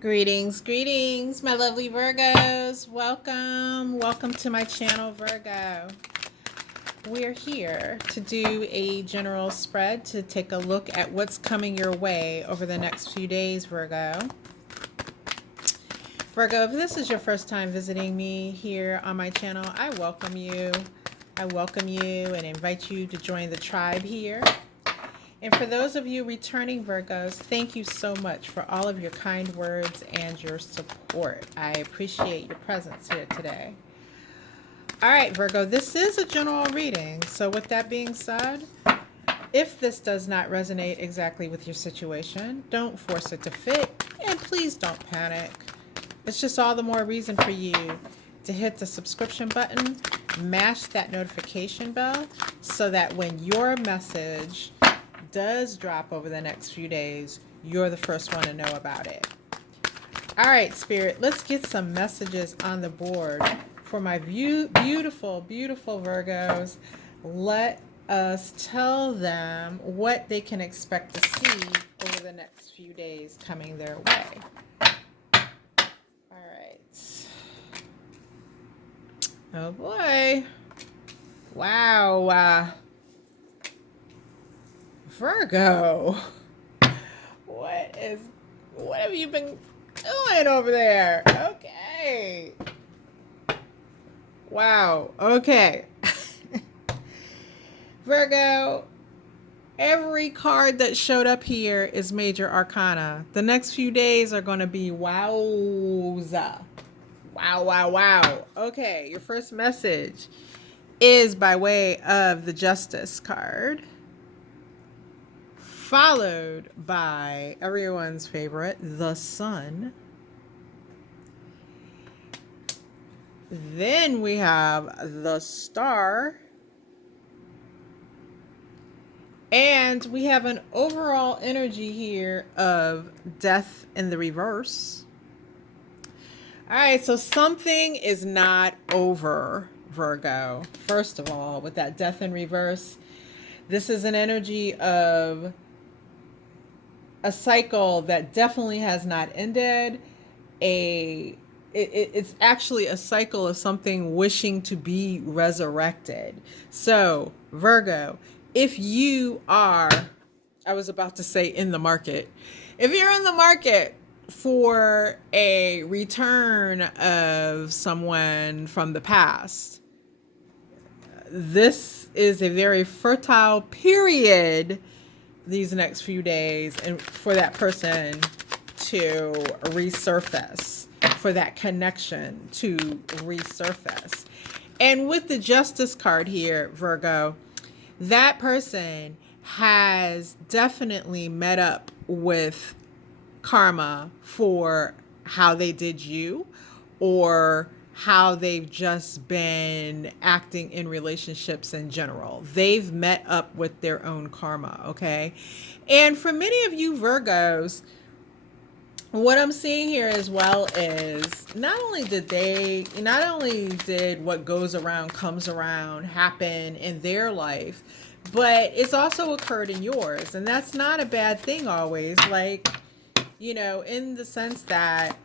Greetings, my lovely Virgos. Welcome to my channel, Virgo. We're here to do a general spread to take a look at what's coming your way over the next few days, Virgo. Virgo, if this is your first time visiting me here on my channel, I welcome you. I welcome you and invite you to join the tribe here. And for those of you returning Virgos, thank you so much for all of your kind words and your support. I appreciate your presence here today. All right, Virgo, this is a general reading. So with that being said, if this does not resonate exactly with your situation, don't force it to fit, and please don't panic. It's just all the more reason for you to hit the subscription button, mash that notification bell, so that when your message does drop over the next few days, you're the first one to know about it. All right, Spirit, let's get some messages on the board for my beautiful Virgos. Let us tell them what they can expect to see over the next few days coming their way. All right. Oh boy. Wow. Virgo, what have you been doing over there? Okay. Wow. Okay. Virgo, every card that showed up here is major arcana. The next few days are going to be wowza. Wow. Okay, your first message is by way of the Justice card, followed by everyone's favorite, the Sun. Then we have the Star. And we have an overall energy here of Death in the reverse. All right, so something is not over, Virgo. First of all, with that Death in reverse, this is an energy of a cycle that definitely has not ended. It's actually a cycle of something wishing to be resurrected. So, Virgo, if you are, I was about to say in the market, if you're in the market for a return of someone from the past, this is a very fertile period these next few days, and for that person to resurface, for that connection to resurface. And with the Justice card here, Virgo, that person has definitely met up with karma for how they did you, or how they've just been acting in relationships in general. They've met up with their own karma, okay? And for many of you Virgos, what I'm seeing here as well is not only did what goes around comes around happen in their life, but it's also occurred in yours. And that's not a bad thing always. Like, in the sense that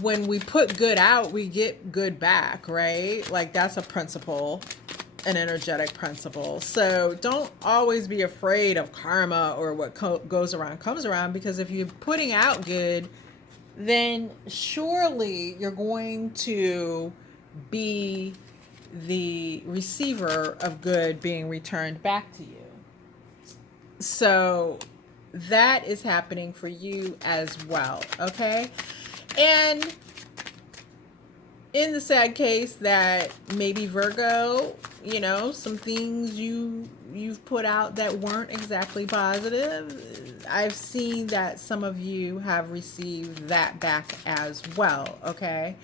when we put good out, we get good back, right? Like, that's a principle, an energetic principle. So don't always be afraid of karma or what goes around comes around, because if you're putting out good, then surely you're going to be the receiver of good being returned back to you. So that is happening for you as well, okay? And in the sad case that maybe Virgo, some things you've put out that weren't exactly positive, I've seen that some of you have received that back as well, okay?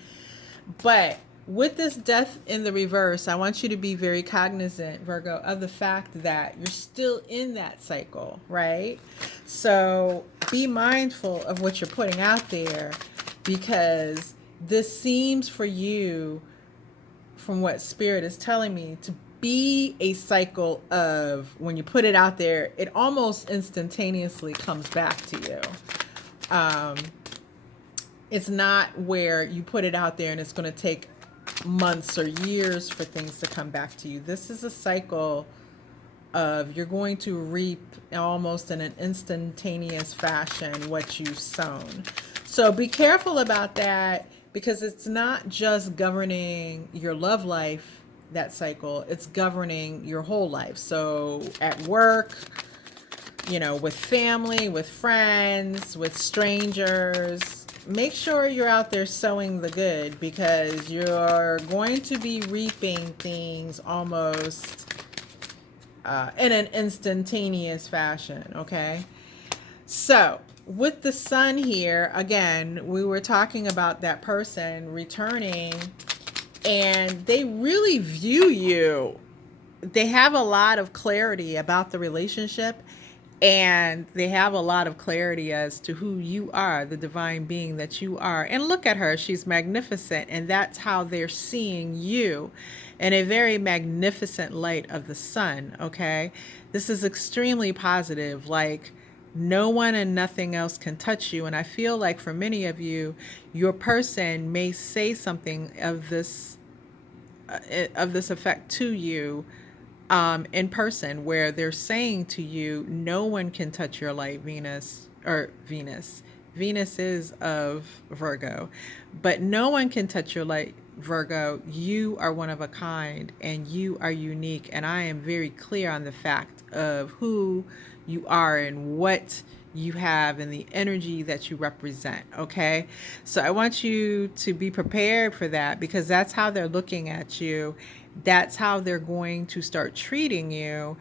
But with this Death in the reverse, I want you to be very cognizant, Virgo, of the fact that you're still in that cycle, right? So be mindful of what you're putting out there, because this seems for you, from what Spirit is telling me, to be a cycle of when you put it out there, it almost instantaneously comes back to you. It's not where you put it out there and it's going to take months or years for things to come back to you. This is a cycle of you're going to reap almost in an instantaneous fashion what you've sown. So be careful about that, because it's not just governing your love life, that cycle, it's governing your whole life. So at work, with family, with friends, with strangers, make sure you're out there sowing the good, because you're going to be reaping things almost in an instantaneous fashion, okay? So, with the sun here, again, we were talking about that person returning, and they really view you. They have a lot of clarity about the relationship, and they have a lot of clarity as to who you are, the divine being that you are. And look at her, she's magnificent, and that's how they're seeing you, in a very magnificent light of the sun, okay? This is extremely positive, like no one and nothing else can touch you. And I feel like for many of you, your person may say something of this effect to you in person, where they're saying to you, no one can touch your light, Venus is of Virgo, but no one can touch your light, Virgo. You are one of a kind, and you are unique, and I am very clear on the fact of who you are and what you have and the energy that you represent, okay? So I want you to be prepared for that, because that's how they're looking at you. That's how they're going to start treating you.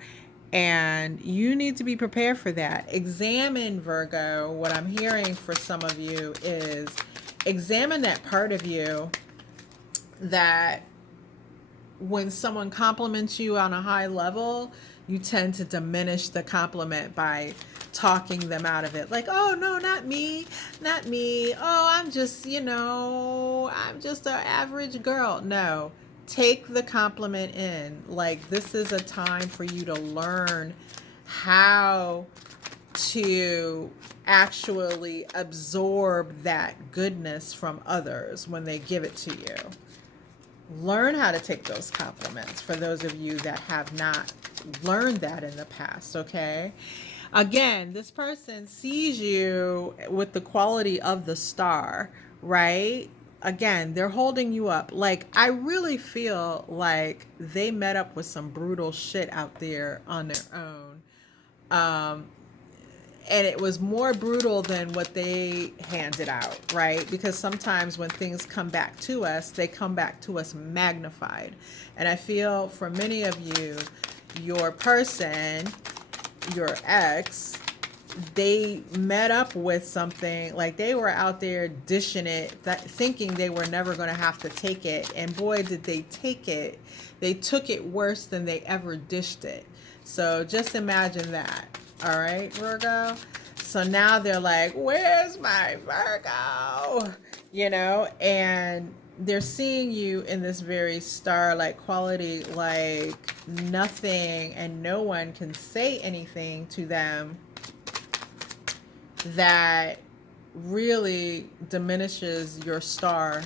And you need to be prepared for that. Examine, Virgo, what I'm hearing for some of you is examine that part of you that when someone compliments you on a high level, you tend to diminish the compliment by talking them out of it. Like, oh, no, not me, not me. Oh, I'm just an average girl. No, take the compliment in. Like, this is a time for you to learn how to actually absorb that goodness from others when they give it to you. Learn how to take those compliments, for those of you that have not learned that in the past, okay? Again, this person sees you with the quality of the star, right? Again, they're holding you up. Like, I really feel like they met up with some brutal shit out there on their own. And it was more brutal than what they handed out, right? Because sometimes when things come back to us, they come back to us magnified. And I feel for many of you, your person, your ex, they met up with something, like they were out there dishing it, thinking they were never going to have to take it. And boy, did they take it. They took it worse than they ever dished it. So just imagine that. All right, Virgo. So now they're like, where's my Virgo? And they're seeing you in this very star-like quality, like nothing and no one can say anything to them that really diminishes your star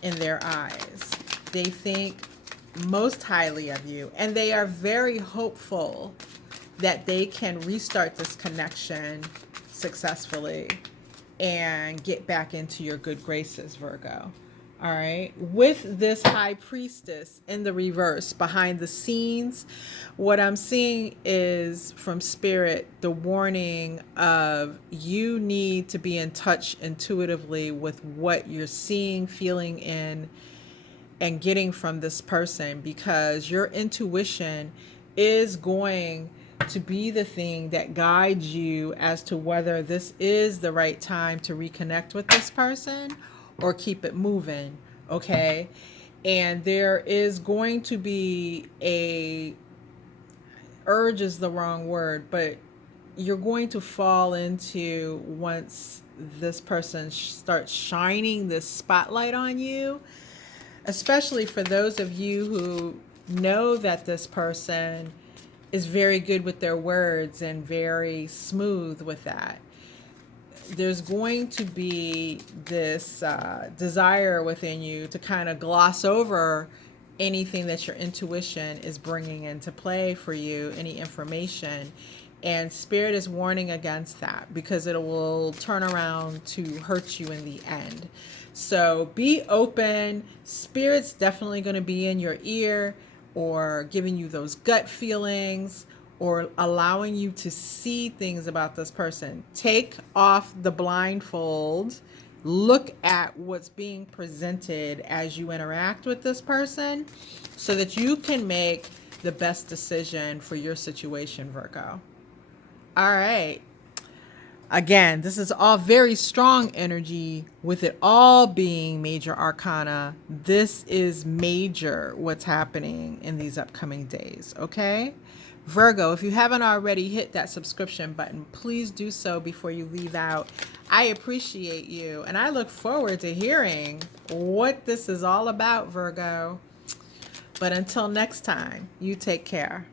in their eyes. They think most highly of you, and they are very hopeful that they can restart this connection successfully and get back into your good graces, Virgo. All right. With this high priestess in the reverse behind the scenes, what I'm seeing is from spirit the warning of you need to be in touch intuitively with what you're seeing, feeling in, and getting from this person, because your intuition is going to be the thing that guides you as to whether this is the right time to reconnect with this person or keep it moving, okay? And there is going to be urge is the wrong word, but you're going to fall into, once this person starts shining this spotlight on you, especially for those of you who know that this person is very good with their words and very smooth with that. there's going to be this desire within you to kind of gloss over anything that your intuition is bringing into play for you, any information. And Spirit is warning against that because it will turn around to hurt you in the end. So be open. Spirit's definitely going to be in your ear or giving you those gut feelings or allowing you to see things about this person. Take off the blindfold. Look at what's being presented as you interact with this person so that you can make the best decision for your situation, Virgo. All right. Again, this is all very strong energy with it all being major arcana. This is major what's happening in these upcoming days, okay? Virgo, if you haven't already hit that subscription button, please do so before you leave out. I appreciate you, and I look forward to hearing what this is all about, Virgo. But until next time, you take care.